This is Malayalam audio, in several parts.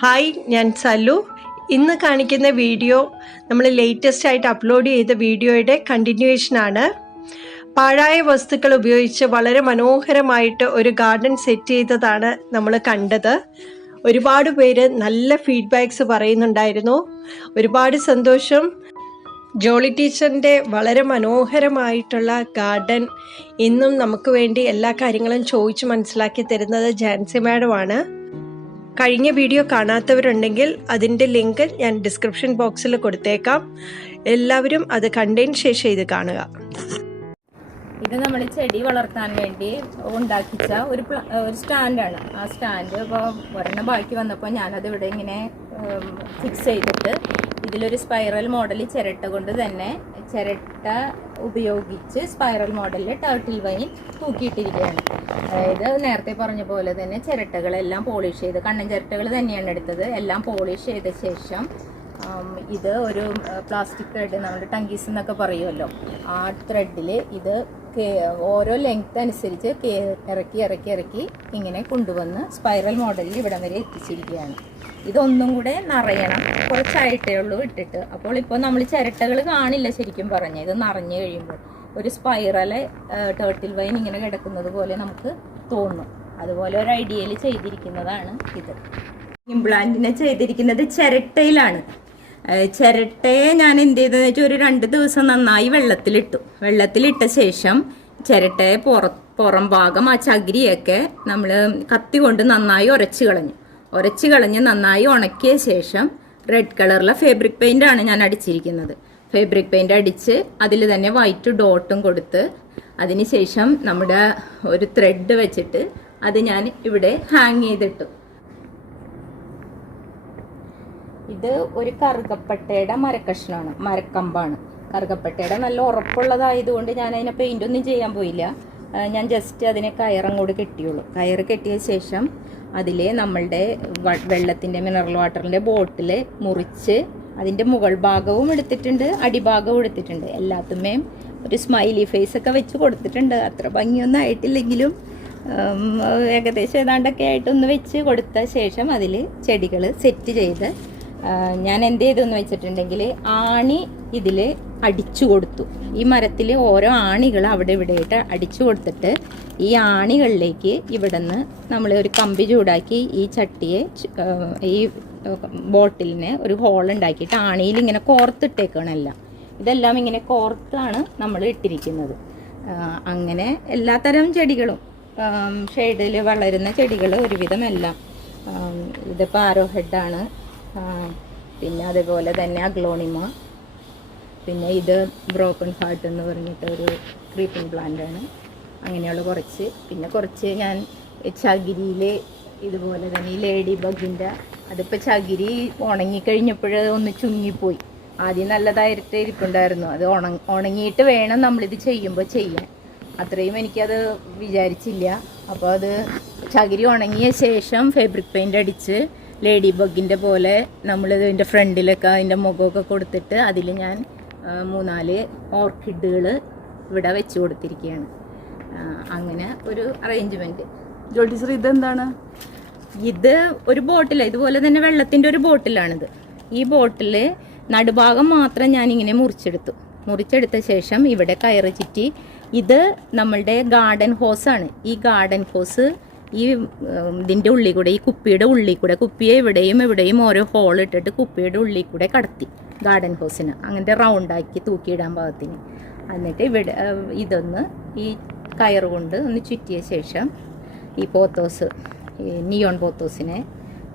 ഹായ്, ഞാൻ സലു. ഇന്ന് കാണിക്കുന്ന വീഡിയോ നമ്മൾ ലേറ്റസ്റ്റ് ആയിട്ട് അപ്ലോഡ് ചെയ്ത വീഡിയോയുടെ കണ്ടിന്യൂവേഷനാണ്. പാഴായ വസ്തുക്കൾ ഉപയോഗിച്ച് വളരെ മനോഹരമായിട്ട് ഒരു ഗാർഡൻ സെറ്റ് ചെയ്തതാണ് നമ്മൾ കണ്ടത്. ഒരുപാട് പേര് നല്ല ഫീഡ്ബാക്ക്സ് പറയുന്നുണ്ടായിരുന്നു. ഒരുപാട് സന്തോഷം. ജോളി ടീച്ചറിൻ്റെ വളരെ മനോഹരമായിട്ടുള്ള ഗാർഡൻ ഇന്നും നമുക്ക് വേണ്ടി എല്ലാ കാര്യങ്ങളും ചോദിച്ച് മനസ്സിലാക്കി തരുന്നത് ജാൻസി മാഡമാണ്. കഴിഞ്ഞ വീഡിയോ കാണാത്തവരുണ്ടെങ്കിൽ അതിൻ്റെ ലിങ്ക് ഞാൻ ഡിസ്ക്രിപ്ഷൻ ബോക്സിൽ കൊടുത്തേക്കാം. എല്ലാവരും അത് കണ്ടതിന് ശേഷം ഇത് കാണുക. ഇത് നമ്മൾ ചെടി വളർത്താൻ വേണ്ടി ഉണ്ടാക്കിച്ച ഒരു സ്റ്റാൻഡാണ്. ആ സ്റ്റാൻഡ് ഇപ്പോൾ ഒരെണ്ണം ബാക്കി വന്നപ്പോൾ ഞാനത് ഇവിടെ ഇങ്ങനെ ഫിക്സ് ചെയ്തിട്ട് ഇതിലൊരു സ്പൈറൽ മോഡൽ ചിരട്ട കൊണ്ട് തന്നെ ചിരട്ട ഉപയോഗിച്ച് സ്പൈറൽ മോഡലിൽ ടർട്ടിൽ വൈൻ തൂക്കിയിട്ടിരിക്കുകയാണ്. അതായത് നേരത്തെ പറഞ്ഞ പോലെ തന്നെ ചിരട്ടകളെല്ലാം പോളിഷ് ചെയ്ത്, കണ്ണൻ ചിരട്ടകൾ തന്നെയാണ് എടുത്തത്. എല്ലാം പോളിഷ് ചെയ്ത ശേഷം ഇത് ഒരു പ്ലാസ്റ്റിക് ത്രെഡ്, നമ്മുടെ ടങ്കീസ് എന്നൊക്കെ പറയുമല്ലോ, ആ ത്രെഡിൽ ഇത് ഓരോ ലെങ്ത് അനുസരിച്ച് ഇറക്കി ഇങ്ങനെ കൊണ്ടുവന്ന് സ്പൈറൽ മോഡലിൽ ഇവിടം വരെ എത്തിച്ചിരിക്കുകയാണ്. ഇതൊന്നും കൂടെ നിറയണം, കുറച്ചായിട്ടേ ഉള്ളൂ ഇട്ടിട്ട്. അപ്പോൾ ഇപ്പോൾ നമ്മൾ ചിരട്ടകൾ കാണില്ല ശരിക്കും പറഞ്ഞാൽ. ഇത് നിറഞ്ഞു കഴിയുമ്പോൾ ഒരു സ്പൈറല് ടേർട്ടിൽ വൈൻ ഇങ്ങനെ കിടക്കുന്നത് പോലെ നമുക്ക് തോന്നും. അതുപോലെ ഒരു ഐഡിയയിൽ ചെയ്തിരിക്കുന്നതാണ് ഇത്. ഇംപ്ലാന്റിനെ ചെയ്തിരിക്കുന്നത് ചിരട്ടയിലാണ്. ചിരട്ടയെ ഞാൻ എന്ത് ചെയ്തതെന്ന് വെച്ചാൽ ഒരു 2 ദിവസം നന്നായി വെള്ളത്തിലിട്ട ശേഷം ചിരട്ടയെ പുറം ഭാഗം ആ ചകിരിയൊക്കെ നമ്മൾ കത്തി കൊണ്ട് നന്നായി ഉരച്ച് കളഞ്ഞ് നന്നായി ഉണക്കിയ ശേഷം റെഡ് കളറിലെ ഫാബ്രിക് പെയിന്റ് ആണ് ഞാൻ അടിച്ചിരിക്കുന്നത്. ഫാബ്രിക് പെയിന്റ് അടിച്ച് അതിൽ തന്നെ വൈറ്റ് ഡോട്ടും കൊടുത്ത് അതിനുശേഷം നമ്മുടെ ഒരു ത്രെഡ് വെച്ചിട്ട് അത് ഞാൻ ഇവിടെ ഹാങ് ചെയ്തിട്ടു. ഇത് ഒരു കറുകപ്പട്ടയുടെ മരക്കഷ്ണമാണ്, മരക്കമ്പാണ്. കറുകപ്പട്ടയുടെ നല്ല ഉറപ്പുള്ളതായതുകൊണ്ട് ഞാൻ അതിനെ പെയിന്റ് ഒന്നും ചെയ്യാൻ പോയില്ല. ഞാൻ ജസ്റ്റ് അതിനെ കയറങ്ങോട്ട് കെട്ടിയുള്ളൂ. കയറ് കെട്ടിയ ശേഷം അതിൽ നമ്മളുടെ വെള്ളത്തിൻ്റെ മിനറൽ വാട്ടറിൻ്റെ ബോട്ടിൽ മുറിച്ച് അതിൻ്റെ മുകൾ ഭാഗവും എടുത്തിട്ടുണ്ട്, അടിഭാഗവും എടുത്തിട്ടുണ്ട്. എല്ലാത്തുമേയും ഒരു സ്മൈലി ഫേസ് ഒക്കെ വെച്ച് കൊടുത്തിട്ടുണ്ട്. അത്ര ഭംഗിയൊന്നും ആയിട്ടില്ലെങ്കിലും ഏകദേശം ഏതാണ്ടൊക്കെ ആയിട്ടൊന്ന് വെച്ച് കൊടുത്ത ശേഷം അതിൽ ചെടികൾ സെറ്റ് ചെയ്ത് ഞാൻ എന്ത് ചെയ്തെന്ന് വെച്ചിട്ടുണ്ടെങ്കിൽ ആണി ഇതിൽ അടിച്ചു കൊടുത്തു. ഈ മരത്തിൽ ഓരോ ആണികൾ അവിടെ ഇവിടെയായിട്ട് അടിച്ചു കൊടുത്തിട്ട് ഈ ആണികളിലേക്ക് ഇവിടെ നിന്ന് നമ്മൾ ഒരു കമ്പി ചൂടാക്കി ഈ ചട്ടിയെ, ഈ ബോട്ടിലിനെ ഒരു ഹോൾ ഉണ്ടാക്കിയിട്ട് ആണിയിൽ ഇങ്ങനെ കോർത്തിട്ടേക്കാണ് എല്ലാം. ഇതെല്ലാം ഇങ്ങനെ കോർത്താണ് നമ്മൾ ഇട്ടിരിക്കുന്നത്. അങ്ങനെ എല്ലാത്തരം ചെടികളും ഷെയ്ഡിൽ വളരുന്ന ചെടികൾ ഒരുവിധം എല്ലാം. ഇതിപ്പോൾ ആരോ ഹെഡാണ്, പിന്നെ അതേപോലെ തന്നെ അഗ്ലോണിമ, പിന്നെ ഇത് ബ്രോക്കൺ ഹാർട്ട് എന്ന് പറഞ്ഞിട്ട് ഒരു ക്രീപ്പിംഗ് പ്ലാന്റാണ്. അങ്ങനെയുള്ള കുറച്ച് ഞാൻ ചകിരിയിൽ ഇതുപോലെ തന്നെ ഈ ലേഡി ബഗിൻ്റെ, അതിപ്പോൾ ചകിരി ഉണങ്ങിക്കഴിഞ്ഞപ്പോൾ ഒന്ന് ചുങ്ങിപ്പോയി. ആദ്യം നല്ലതായിട്ട് ഇരിപ്പുണ്ടായിരുന്നു. അത് ഉണങ്ങിയിട്ട് വേണം നമ്മളിത് ചെയ്യുമ്പോൾ ചെയ്യാൻ. അത്രയും എനിക്കത് വിചാരിച്ചില്ല. അപ്പോൾ അത് ചകിരി ഉണങ്ങിയ ശേഷം ഫാബ്രിക് പെയിൻ്റ് അടിച്ച് ലേഡി ബഗിൻ്റെ പോലെ നമ്മളിതിൻ്റെ ഫ്രണ്ടിലൊക്കെ അതിൻ്റെ മുഖമൊക്കെ കൊടുത്തിട്ട് അതിൽ ഞാൻ 3-4 ഓർക്കിഡുകൾ ഇവിടെ വെച്ച് കൊടുത്തിരിക്കുകയാണ്. അങ്ങനെ ഒരു അറേഞ്ച്മെൻറ്റ്. ജോട്ടീസർ ഇതെന്താണ്? ഇത് ഒരു ബോട്ടിലാണ്, ഇതുപോലെ തന്നെ വെള്ളത്തിൻ്റെ ഒരു ബോട്ടിലാണിത്. ഈ ബോട്ടിൽ നടുഭാഗം മാത്രം ഞാനിങ്ങനെ മുറിച്ചെടുത്ത ശേഷം ഇവിടെ കയറ് ചുറ്റി. ഇത് നമ്മളുടെ ഗാർഡൻ ഹോസാണ്. ഈ ഗാർഡൻ ഹോസ് ഈ ഇതിൻ്റെ ഉള്ളിൽ കൂടെ, ഈ കുപ്പിയുടെ ഉള്ളിൽ കൂടെ, കുപ്പിയെ ഇവിടെയും ഓരോ ഹോൾ ഇട്ടിട്ട് കുപ്പിയുടെ ഉള്ളിൽ കൂടെ കടത്തി ഗാർഡൻ ഹോസിന് അങ്ങനത്തെ റൗണ്ടാക്കി തൂക്കിയിടാൻ പാകത്തിന്. എന്നിട്ട് ഇവിടെ ഇതൊന്ന് ഈ കയറ് കൊണ്ട് ഒന്ന് ചുറ്റിയ ശേഷം ഈ പോത്തോസ്, ഈ നിയോൺ പോത്തോസിനെ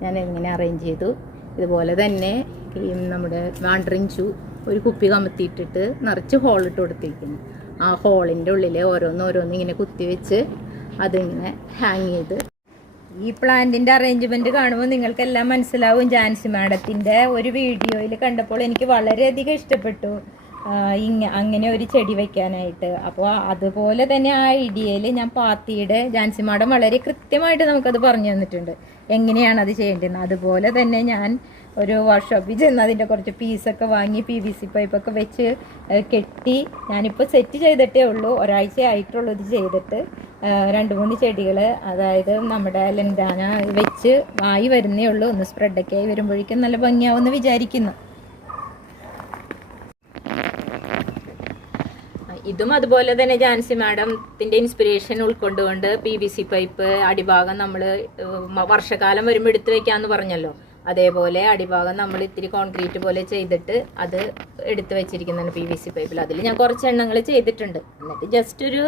ഞാൻ ഇങ്ങനെ അറേഞ്ച് ചെയ്തു. ഇതുപോലെ തന്നെ ഈ നമ്മുടെ വാണ്ടറിങ് ഷൂ ഒരു കുപ്പി കമത്തിയിട്ടിട്ട് നിറച്ച് ഹോളിട്ട് കൊടുത്തിരിക്കുന്നു. ആ ഹോളിൻ്റെ ഉള്ളിൽ ഓരോന്ന് ഇങ്ങനെ കുത്തിവെച്ച് അതിങ്ങനെ ഹാങ് ചെയ്ത്. ഈ പ്ലാന്റിൻ്റെ അറേഞ്ച്മെൻറ്റ് കാണുമ്പോൾ നിങ്ങൾക്കെല്ലാം മനസ്സിലാവും. ജാൻസി മാഡത്തിൻ്റെ ഒരു വീഡിയോയിൽ കണ്ടപ്പോൾ എനിക്ക് വളരെയധികം ഇഷ്ടപ്പെട്ടു. അങ്ങനെ ഒരു ചെടി വെക്കാനായിട്ട്. അപ്പോൾ അതുപോലെ തന്നെ ആ ഐഡിയയിൽ ഞാൻ പാത്തിയുടെ ജാൻസി മാഡം വളരെ കൃത്യമായിട്ട് നമുക്കത് പറഞ്ഞു തന്നിട്ടുണ്ട് എങ്ങനെയാണ് അത് ചെയ്യേണ്ടതെന്ന്. അതുപോലെ തന്നെ ഞാൻ ഒരു വർക്ക്ഷോപ്പിൽ ചെന്ന് അതിൻ്റെ കുറച്ച് പീസൊക്കെ വാങ്ങി PVC പൈപ്പൊക്കെ വെച്ച് കെട്ടി ഞാനിപ്പോൾ സെറ്റ് ചെയ്തിട്ടേ ഉള്ളൂ. ഒരാഴ്ച ആയിട്ടുള്ളൂ ഇത് ചെയ്തിട്ട്. 2-3 ചെടികൾ, അതായത് നമ്മുടെ ലെൻഡാന വെച്ച് ആയി വരുന്നേ ഉള്ളൂ. ഒന്ന് സ്പ്രെഡൊക്കെ ആയി വരുമ്പോഴേക്കും നല്ല ഭംഗിയാവുമെന്ന് വിചാരിക്കുന്നു. ഇതും അതുപോലെ തന്നെ ജാൻസി മാഡത്തിൻ്റെ ഇൻസ്പിറേഷൻ ഉൾക്കൊണ്ടുകൊണ്ട് PVC പൈപ്പ് അടിഭാഗം നമ്മൾ വർഷകാലം വരുമ്പോൾ എടുത്തു വെക്കാമെന്ന് പറഞ്ഞല്ലോ, അതേപോലെ അടിഭാഗം നമ്മൾ ഇത്തിരി കോൺക്രീറ്റ് പോലെ ചെയ്തിട്ട് അത് എടുത്തു വെച്ചിരിക്കുന്നതാണ് PVC പൈപ്പിൽ. അതിൽ ഞാൻ കുറച്ച് എണ്ണങ്ങൾ ചെയ്തിട്ടുണ്ട്. എന്നിട്ട് ജസ്റ്റ് ഒരു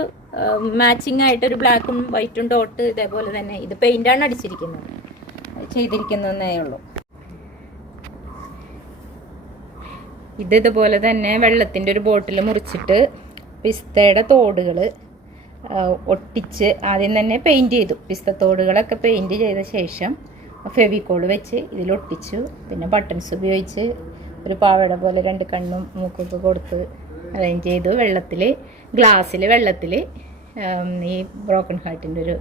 മാച്ചിങ് ആയിട്ടൊരു ബ്ലാക്കും വൈറ്റും ഡോട്ട് ഇതേപോലെ തന്നെ ഇത് പെയിൻ്റാണ് അടിച്ചിരിക്കുന്നത്, ചെയ്തിരിക്കുന്നതേ ഉള്ളൂ. ഇതുപോലെ തന്നെ വെള്ളത്തിൻ്റെ ഒരു ബോട്ടിൽ മുറിച്ചിട്ട് പിസ്തയുടെ തോടുകൾ ഒട്ടിച്ച് ആദ്യം തന്നെ പെയിൻറ്റ് ചെയ്തു. പിസ്ത തോടുകളൊക്കെ പെയിൻറ്റ് ചെയ്ത ശേഷം ഫെവിക്കോൾ വെച്ച് ഇതിലൊട്ടിച്ചു. പിന്നെ ബട്ടൺസ് ഉപയോഗിച്ച് ഒരു പാവയുടെ പോലെ 2 കണ്ണും മൂക്കൊക്കെ കൊടുത്ത് അറേഞ്ച് ചെയ്തു. ഗ്ലാസ്സിൽ വെള്ളത്തിൽ ഈ ബ്രോക്കൺ ഹാർട്ടിൻ്റെ ഒരു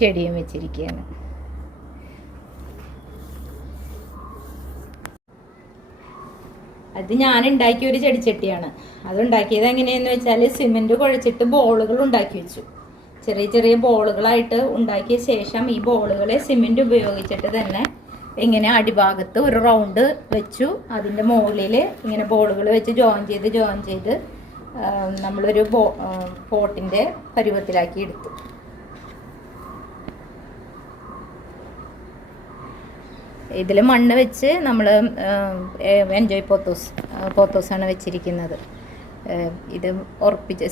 ചെടിയും വെച്ചിരിക്കുകയാണ്. അത് ഞാൻ ഉണ്ടാക്കിയ ഒരു ചെടിച്ചട്ടിയാണ്. അതുണ്ടാക്കിയത് എങ്ങനെയാണെന്ന് വെച്ചാൽ സിമെൻറ്റ് കുഴച്ചിട്ട് ബോളുകൾ ഉണ്ടാക്കി വെച്ചു. ചെറിയ ചെറിയ ബോളുകളായിട്ട് ഉണ്ടാക്കിയ ശേഷം ഈ ബോളുകളെ സിമെൻറ്റ് ഉപയോഗിച്ചിട്ട് തന്നെ ഇങ്ങനെ അടിഭാഗത്ത് ഒരു റൗണ്ട് വെച്ചു. അതിൻ്റെ മുകളിൽ ഇങ്ങനെ ബോളുകൾ വെച്ച് ജോയിൻ ചെയ്ത് നമ്മളൊരു പോട്ടിൻ്റെ പരുവത്തിലാക്കി എടുത്തു. ഇതിൽ മണ്ണ് വെച്ച് നമ്മൾ എൻജോയ് പോത്തോസാണ് വെച്ചിരിക്കുന്നത്. ഇത്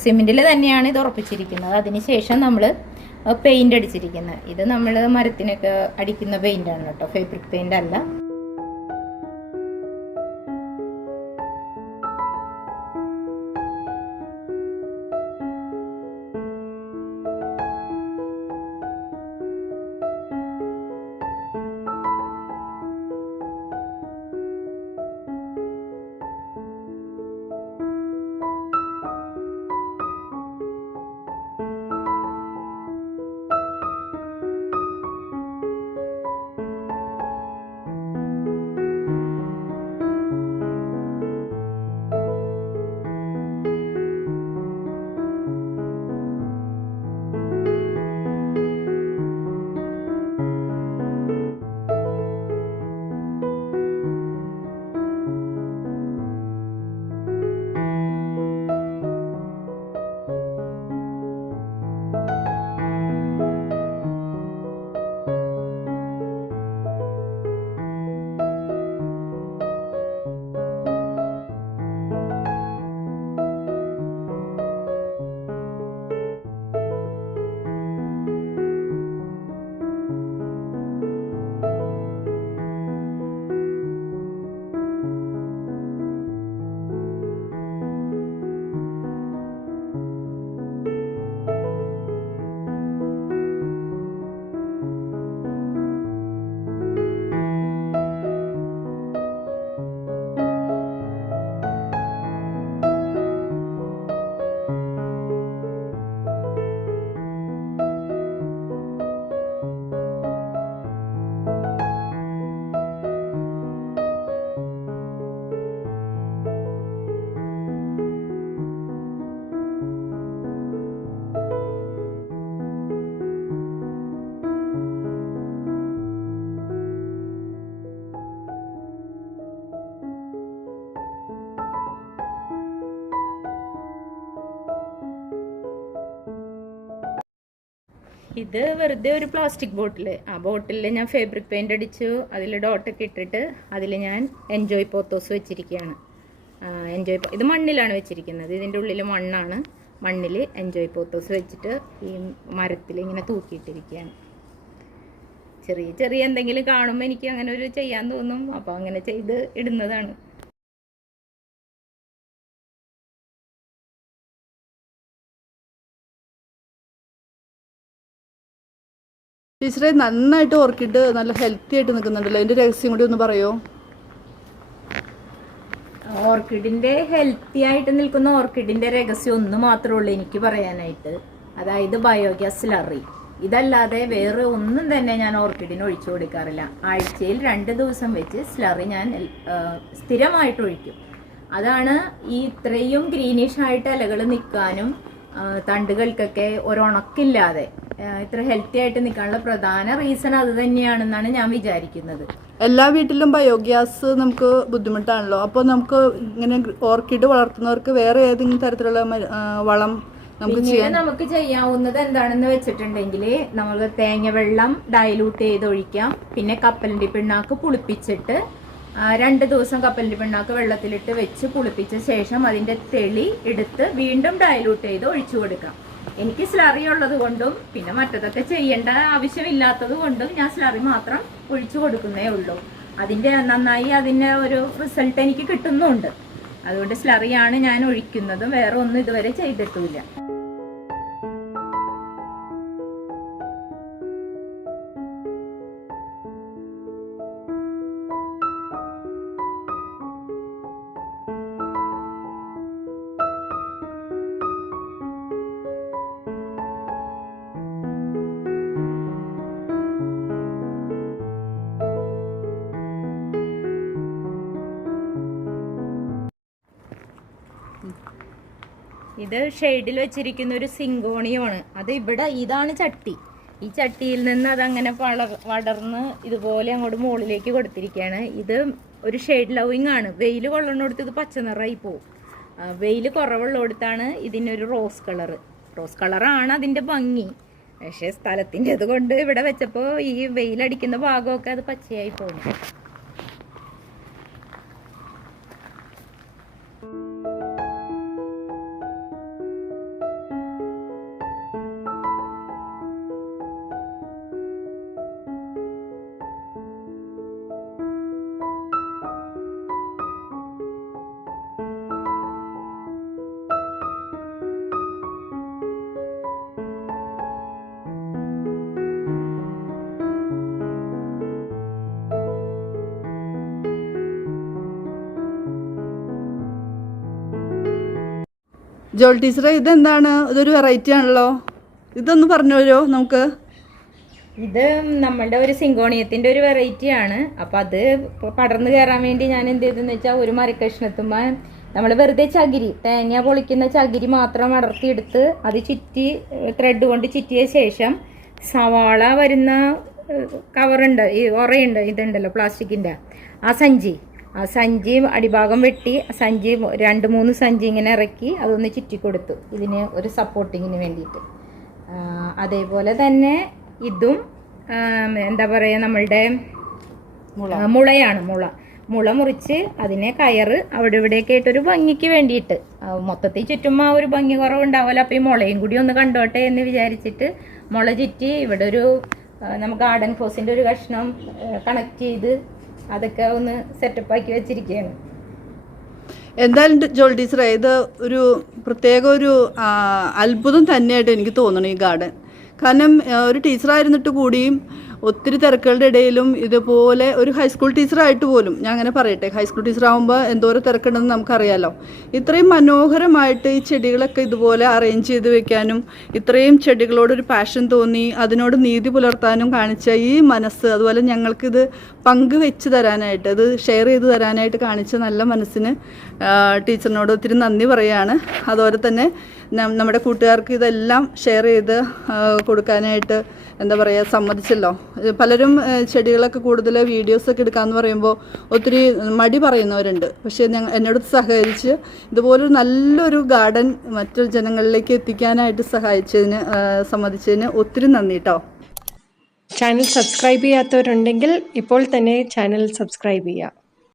സിമെൻറ്റിൽ തന്നെയാണ് ഇത് ഉറപ്പിച്ചിരിക്കുന്നത്. അതിനുശേഷം നമ്മൾ പെയിൻ്റ് അടിച്ചിരിക്കുന്നത്. ഇത് നമ്മൾ മരത്തിനൊക്കെ അടിക്കുന്ന പെയിൻ്റാണ് കേട്ടോ, ഫാബ്രിക് പെയിൻ്റ് അല്ല. ഇത് വെറുതെ ഒരു പ്ലാസ്റ്റിക് ബോട്ടിൽ. ആ ബോട്ടിൽ ഞാൻ ഫാബ്രിക് പെയിൻ്റ് അടിച്ചു. അതിൽ ഡോട്ടൊക്കെ ഇട്ടിട്ട് അതിൽ ഞാൻ എൻജോയ് പോത്തോസ് വെച്ചിരിക്കുകയാണ്. ഇത് മണ്ണിലാണ് വെച്ചിരിക്കുന്നത്. ഇതിൻ്റെ ഉള്ളിൽ മണ്ണാണ്. മണ്ണിൽ എൻജോയ് പോത്തോസ് വെച്ചിട്ട് ഈ മരത്തിൽ ഇങ്ങനെ തൂക്കിയിട്ടിരിക്കുകയാണ്. ചെറിയ ചെറിയ എന്തെങ്കിലും കാണുമ്പോൾ എനിക്ക് അങ്ങനെ ഒരു ചെയ്യാൻ തോന്നും. അപ്പോൾ അങ്ങനെ ചെയ്ത് ഇടുന്നതാണ്. ടീച്ചറെ, നന്നായിട്ട് ഓർക്കിഡ് നല്ല ഹെൽത്തി ആയിട്ട് നിൽക്കുന്നുണ്ടല്ലോ. അതിൻ്റെ രഹസ്യം കൂടി ഒന്ന് പറയോ? ഓർക്കിഡിന്റെ ഹെൽത്തി ആയിട്ട് നിൽക്കുന്ന ഓർക്കിഡിന്റെ രഹസ്യം ഒന്ന് മാത്രമേ ഉള്ളൂ എനിക്ക് പറയാനായിട്ട്. അതായത് ബയോഗ്യാസ് സ്ലറി. ഇതല്ലാതെ വേറെ ഒന്നും തന്നെ ഞാൻ ഓർക്കിഡിന് ഒഴിച്ചു കൊടുക്കാറില്ല. ആഴ്ചയിൽ 2 ദിവസം വെച്ച് സ്ലറി ഞാൻ സ്ഥിരമായിട്ട് ഒഴിക്കും. അതാണ് ഈ ഇത്രയും ഗ്രീനിഷ് ആയിട്ട് ഇലകൾ നിൽക്കാനും തണ്ടുകൾക്കൊക്കെ ഒരുണക്കില്ലാതെ ഇത്ര ഹെൽത്തി ആയിട്ട് നിൽക്കാനുള്ള പ്രധാന റീസൺ അത് തന്നെയാണെന്നാണ് ഞാൻ വിചാരിക്കുന്നത്. എല്ലാ വീട്ടിലും ബയോഗ്യാസ് നമുക്ക് ബുദ്ധിമുട്ടാണല്ലോ. അപ്പോൾ നമുക്ക് ഇങ്ങനെ ഓർക്കിഡ് വളർത്തുന്നവർക്ക് വേറെ ഏതെങ്കിലും തരത്തിലുള്ള വളം നമുക്ക് ചെയ്യാവുന്നത് എന്താണെന്ന് വെച്ചിട്ടുണ്ടെങ്കിൽ നമ്മൾ തേങ്ങ വെള്ളം ഡൈലൂട്ട് ചെയ്ത് ഒഴിക്കാം. പിന്നെ കപ്പലണ്ടി പിണ്ണാക്ക് പുളിപ്പിച്ചിട്ട് 2 ദിവസം കപ്പലണ്ടി പിണ്ണാക്ക് വെള്ളത്തിലിട്ട് വെച്ച് പുളിപ്പിച്ച ശേഷം അതിന്റെ തെളി എടുത്ത് വീണ്ടും ഡൈലൂട്ട് ചെയ്ത് ഒഴിച്ചു കൊടുക്കാം. എനിക്ക് സ്ലറി ഉള്ളത് കൊണ്ടും പിന്നെ മറ്റതൊക്കെ ചെയ്യേണ്ട ആവശ്യമില്ലാത്തത് കൊണ്ടും ഞാൻ സ്ലറി മാത്രം ഒഴിച്ചു കൊടുക്കുന്നേ ഉള്ളൂ. അതിന്റെ നന്നായി അതിന്റെ ഒരു റിസൾട്ട് എനിക്ക് കിട്ടുന്നുണ്ട്. അതുകൊണ്ട് സ്ലറിയാണ് ഞാൻ ഒഴിക്കുന്നതും. വേറെ ഒന്നും ഇതുവരെ ചെയ്തിട്ടില്ല. ഇത് ഷെയ്ഡിൽ വെച്ചിരിക്കുന്ന ഒരു സിങ്കോണിയമാണ്. അത് ഇവിടെ ഇതാണ് ചട്ടി. ഈ ചട്ടിയിൽ നിന്ന് അതങ്ങനെ വളർന്ന് ഇതുപോലെ അങ്ങോട്ട് മുകളിലേക്ക് കൊടുത്തിരിക്കുകയാണ്. ഇത് ഒരു ഷെയ്ഡ് ലവിങ് ആണ്. വെയിൽ കൊള്ളണോടത്ത് ഇത് പച്ച നിറമായി പോവും. വെയിൽ കുറവുള്ളടത്താണ് ഇതിനൊരു റോസ് കളറാണ് അതിൻ്റെ ഭംഗി. പക്ഷേ സ്ഥലത്തിൻ്റെ അതുകൊണ്ട് ഇവിടെ വെച്ചപ്പോൾ ഈ വെയിലടിക്കുന്ന ഭാഗമൊക്കെ അത് പച്ചയായി പോകും. ജോൾ ടീച്ചറെ, ഇതെന്താണ്? ഇതൊരു വെറൈറ്റി ആണല്ലോ. ഇതൊന്ന് പറഞ്ഞുതരോ നമുക്ക്? ഇത് നമ്മളുടെ ഒരു സിങ്കോണിയത്തിന്റെ ഒരു വെറൈറ്റി ആണ്. അപ്പൊ അത് പടർന്നു കയറാൻ വേണ്ടി ഞാൻ എന്ത് ചെയ്തെന്ന് വെച്ചാൽ ഒരു മരക്കഷ്ണത്തുമ്പോൾ നമ്മൾ വെറുതെ ചകിരി, തേങ്ങ പൊളിക്കുന്ന ചകിരി മാത്രം അടർത്തിയെടുത്ത് അത് ചുറ്റി ത്രെഡ് കൊണ്ട് ചുറ്റിയ ശേഷം സവാള വരുന്ന കവറുണ്ട്, ഈ ഉറയുണ്ട്, ഇതുണ്ടല്ലോ പ്ലാസ്റ്റിക്കിന്റെ, ആ സഞ്ചി അടിഭാഗം വെട്ടി സഞ്ചി 2-3 സഞ്ചി ഇങ്ങനെ ഇറക്കി അതൊന്ന് ചുറ്റിക്കൊടുത്തു ഇതിന് ഒരു സപ്പോർട്ടിങ്ങിന് വേണ്ടിയിട്ട്. അതേപോലെ തന്നെ ഇതും എന്താ പറയുക, നമ്മളുടെ മുളയാണ്. മുള മുറിച്ച് അതിനെ കയറ് അവിടെ ഇവിടെയൊക്കെ ആയിട്ടൊരു ഭംഗിക്ക് വേണ്ടിയിട്ട്, മൊത്തത്തിൽ ചുറ്റുമ്പോൾ ഒരു ഭംഗി കുറവുണ്ടാവില്ല. അപ്പോൾ ഈ മുളയും കൂടി ഒന്ന് കണ്ടോട്ടെ എന്ന് വിചാരിച്ചിട്ട് മുള ചുറ്റി ഇവിടെ ഒരു നമുക്ക് ഗാർഡൻ ഫോസിൻ്റെ ഒരു കഷ്ണം കണക്ട് ചെയ്ത് അതൊക്കെ ഒന്ന് സെറ്റപ്പാക്കി വെച്ചിരിക്കുകയാണ്. എന്തായാലും ജോൾ ടീച്ചറെ, ഇത് ഒരു പ്രത്യേക ഒരു അത്ഭുതം തന്നെയായിട്ട് എനിക്ക് തോന്നണം ഈ ഗാർഡൻ. കാരണം ഒരു ടീച്ചറായിരുന്നിട്ട് കൂടിയും ഒത്തിരി തിരക്കുകളുടെ ഇടയിലും ഇതുപോലെ ഒരു ഹൈസ്കൂൾ ടീച്ചറായിട്ട് പോലും, ഞാൻ അങ്ങനെ പറയട്ടെ, ഹൈസ്കൂൾ ടീച്ചറാകുമ്പോൾ എന്തോരം തിരക്കുണ്ടെന്ന് നമുക്കറിയാലോ. ഇത്രയും മനോഹരമായിട്ട് ഈ ചെടികളൊക്കെ ഇതുപോലെ അറേഞ്ച് ചെയ്ത് വെക്കാനും ഇത്രയും ചെടികളോടൊരു പാഷൻ തോന്നി അതിനോട് നീതി പുലർത്താനും കാണിച്ച ഈ മനസ്സ്, അതുപോലെ ഞങ്ങൾക്കിത് പങ്കുവെച്ച് തരാനായിട്ട്, അത് ഷെയർ ചെയ്ത് തരാനായിട്ട് കാണിച്ച നല്ല മനസ്സിന് ടീച്ചറിനോട് ഒത്തിരി നന്ദി പറയുകയാണ്. അതുപോലെ തന്നെ നമ്മുടെ കൂട്ടുകാർക്ക് ഇതെല്ലാം ഷെയർ ചെയ്ത് കൊടുക്കാനായിട്ട് എന്താ പറയുക സമ്മതിച്ചല്ലോ. പലരും ചെടികളൊക്കെ കൂടുതൽ വീഡിയോസൊക്കെ എടുക്കാമെന്ന് പറയുമ്പോൾ ഒത്തിരി മടി പറയുന്നവരുണ്ട്. പക്ഷേ എന്നോട് സഹകരിച്ച് ഇതുപോലൊരു നല്ലൊരു ഗാർഡൻ മറ്റു ജനങ്ങളിലേക്ക് എത്തിക്കാനായിട്ട് സമ്മതിച്ചതിന് ഒത്തിരി നന്ദി കേട്ടോ. ചാനൽ സബ്സ്ക്രൈബ് ചെയ്യാത്തവരുണ്ടെങ്കിൽ ഇപ്പോൾ തന്നെ ചാനൽ സബ്സ്ക്രൈബ് ചെയ്യുക.